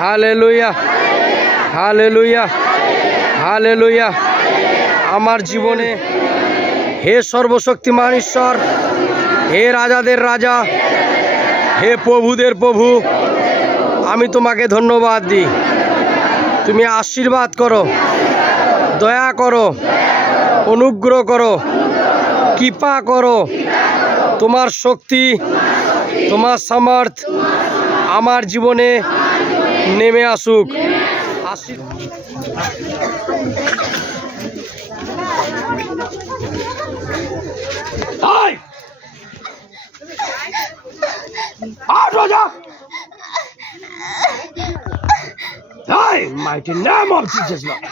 Hallelujah, hallelujah, hallelujah. আমার জীবনে হে সর্বশক্তিমান ঈশ্বর, হে রাজাদের রাজা, হে প্রভুদের প্রভু, আমি তোমাকে ধন্যবাদ দিই। তুমি আশীর্বাদ করো, দয়া করো, অনুগ্রহ করো, কৃপা করো। তোমার শক্তি, তোমার সামর্থ্য আমার জীবনে নেমে আসুক। Mighty name of Jesus, Lord.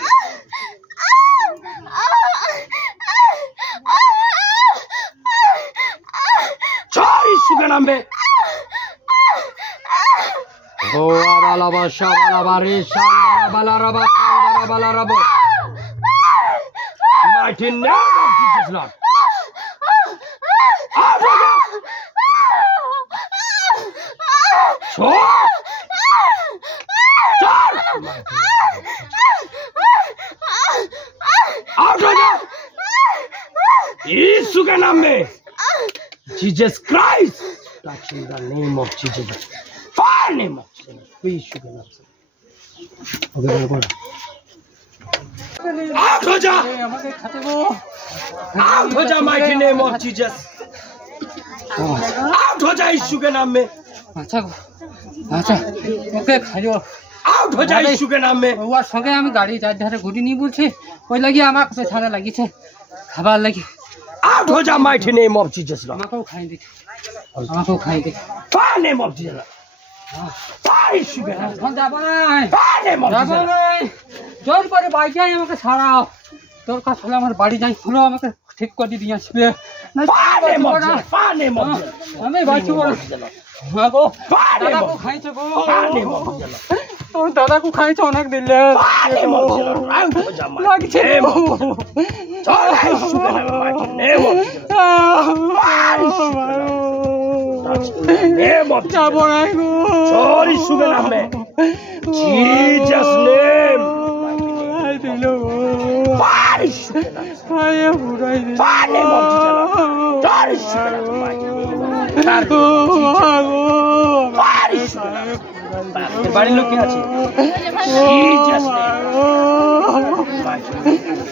Chari suganambe. Oh, abalaba shabalaba re shandara balaraba shandara balarabo. Mighty name of Jesus, Lord. यीशु के नाम में, Jesus Christ, touching the name of Jesus, fire name of Jesus, यीशु के नाम से। Out हो जा, out हो जा, mighty name of Jesus, out हो जा यीशु के नाम में। अच्छा अच्छा ओके खाइयो आउट हो जा यीशु के नाम में। ওর সঙ্গে আমি গাড়ি চার ধারে ঘুরি নি বলছি, ওই লাগি আমার কাছে ছাড়া লাগিছে খাবার লাগি। आउट हो जा mighty name of Jesus, আমাকেও খাই দে, আমাকেও খাই দে, fire name of Jesus, fire यीशु के नाम में। যাব না, fire name of যাব Jesus, না, জোর করে বাইকে আমাকে ছাড়াও। তোর কাছে হলে আমার বাড়ি যাই, হলো আমাকে ঠিক করে দিয়ে আসবে না। fire name of Jesus, fire name of Jesus, আমি বাঁচি বড় গো, দাদাকে খাইছে গো, fire name of Jesus, ও দাদাকে খাইছে অনেক দিলে fire name of Jesus, out हो जा লাগছে name of Jesus, चल यीशु के नाम में, mighty name of Jesus, fire यीशु के नाम में, touch the name of যাব Jesus, না গো, चल यीशु के नाम में, Jesus name, আই দিলো fire यीशु के नाम से, আয় বুড়াই দিলো, fire name of Jesus, चल यीशु के नाम में, mighty name of Jesus, fire यीशु के नाम से। বাড়ির লোক কে আছে? Jesus name, mighty name of Jesus,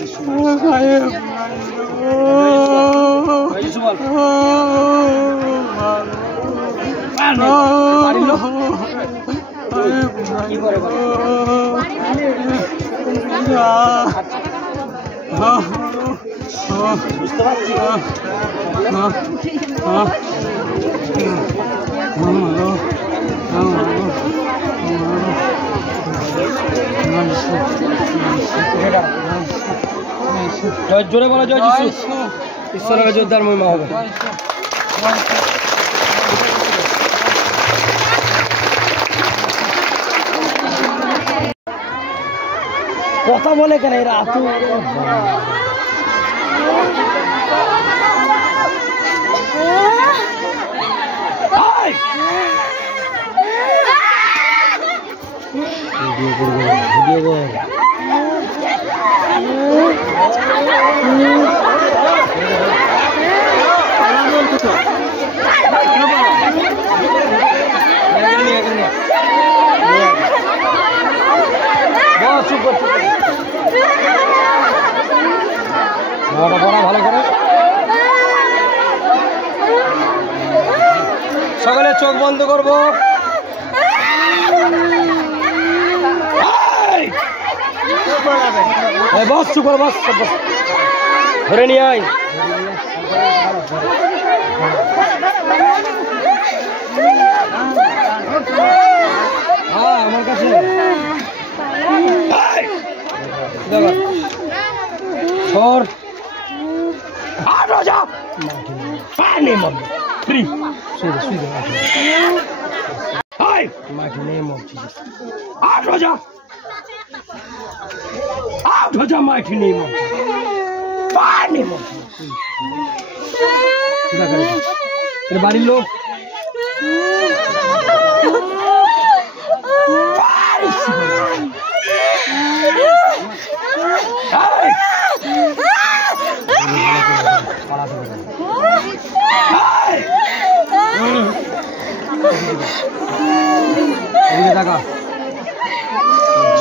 यीशु बोल, বাড়ির লোক কি করে বল? বুঝতে পারছি। জয় জোরে বলো, জয় যিশু, ঈশ্বরের যোদ্ধার মহিমা হবে। কথা বলে কেন এরা? আতু ভালো করে সকালে চোখ বন্ধ করবো। বস চুপ কর, বস ধরে নিয়ে আয়। হ্যাঁ আমার কাছে সর আট রাজা পানি মন ফ্রি শুধু শুধু হাই মাইটি নেম অফ জিসাস আট রাজা আট রাজা মাইটি নেম অফ পানি মন সুদা করে এর বাড়ির লোক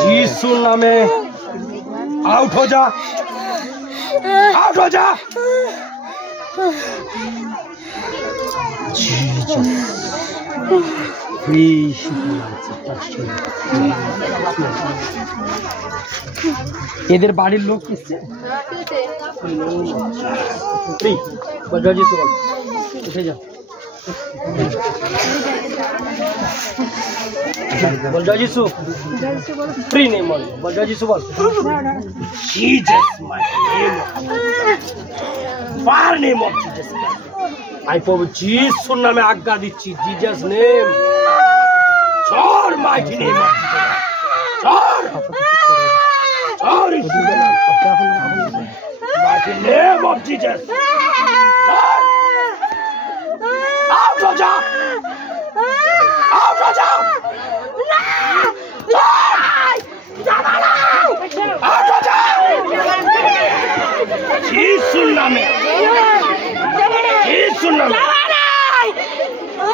यीशु नामे आउट हो जा, आउट हो जा। এদের বাড়ির লোক এসছে, উঠে যা, बोल जय यीशु, फ्री नहीं बोल, बोल जय यीशु बोल, Jesus mighty name, fire name of Jesus, आई प्रभु जीसु नामे आज्ञा दिच्छी, जीसस नेम, चोर माइटी नेम ऑफ जीसस, चोर, चोर माइटी नेम ऑफ जीसस, चोर, आउट हो जा, आउट हो जा, आउट हो जा, यीशु नामे, यीशु नामे,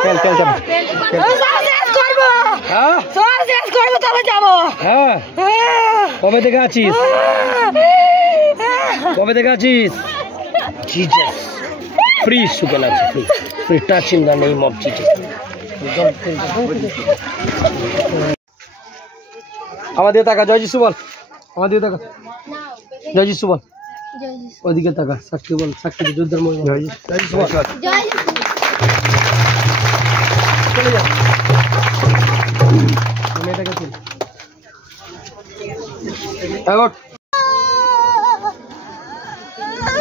चल चल चल, হ্যাঁ কবে থেকে আছিস, কবে থেকে আছিস? জিসাস ফ্রি সুগার আছে, free free touch in the name of Jesus. আমাদের টাকা জয় যিশু বল, আমাদের টাকা জয় যিশু বল, ওদিকে টাকা সাক্ষী বল, সাক্ষী যুদ্ধের মহিমা জয় যিশু বল, চলে যা মেয়েটাকে তুল, out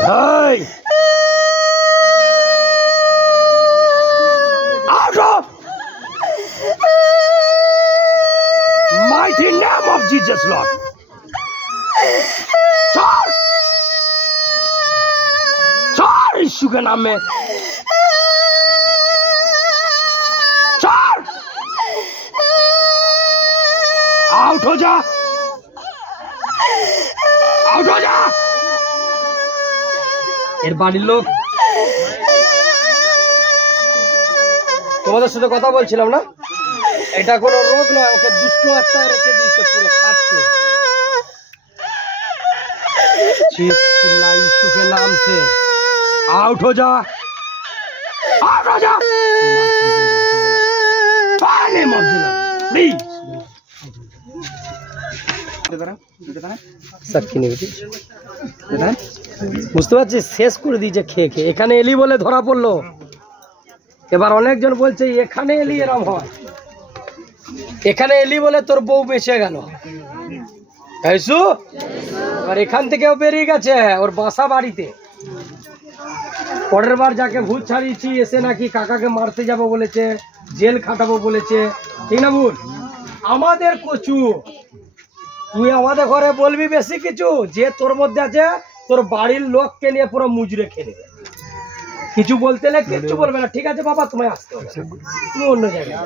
high out of mighty name of Jesus Lord, चोर चोर यीशु के नाम में, चोर आउट हो जा, आउट हो जा। এর বাড়ির লোক তোমাদের সাথে কথা বলছিলাম না, এটা কোনো রোগ নয়, ওকে দুষ্ট আত্মা রেখে দিয়েছে, পুরো খাচ্ছে। चिल्ला यीशु के नाम से आउट हो जा, आउट हो जा, पानी मत दिला प्लीज। সাক্ষী নেবে বুঝতে পারছিস, শেষ করে দিয়েছে খেয়ে খেয়ে। এখানে এলি বলে ধরা পড়লো, এবার অনেকজন বলছে এখানে এলি এরম হয়, এখানে এলি বলে তোর বউ বেঁচে গেল। এবার এখান থেকেও বেরিয়ে গেছে ওর বাসা বাড়িতে। পরের বার যাকে ভূত ছাড়িয়েছি এসে নাকি কাকাকে মারতে যাবো বলেছে, জেল খাটাবো বলেছে, ঠিক না ভুল? আমাদের কচু, তুই আমাদের ঘরে বলবি বেশি কিছু, যে তোর মধ্যে আছে তোর বাড়ির লোককে নিয়ে পুরো মুজরে খেলে দেবে। কিছু বলতে কিচ্ছু বলবে না, ঠিক আছে বাবা তোমায় আসতে হবে, তুমি অন্য জায়গায়।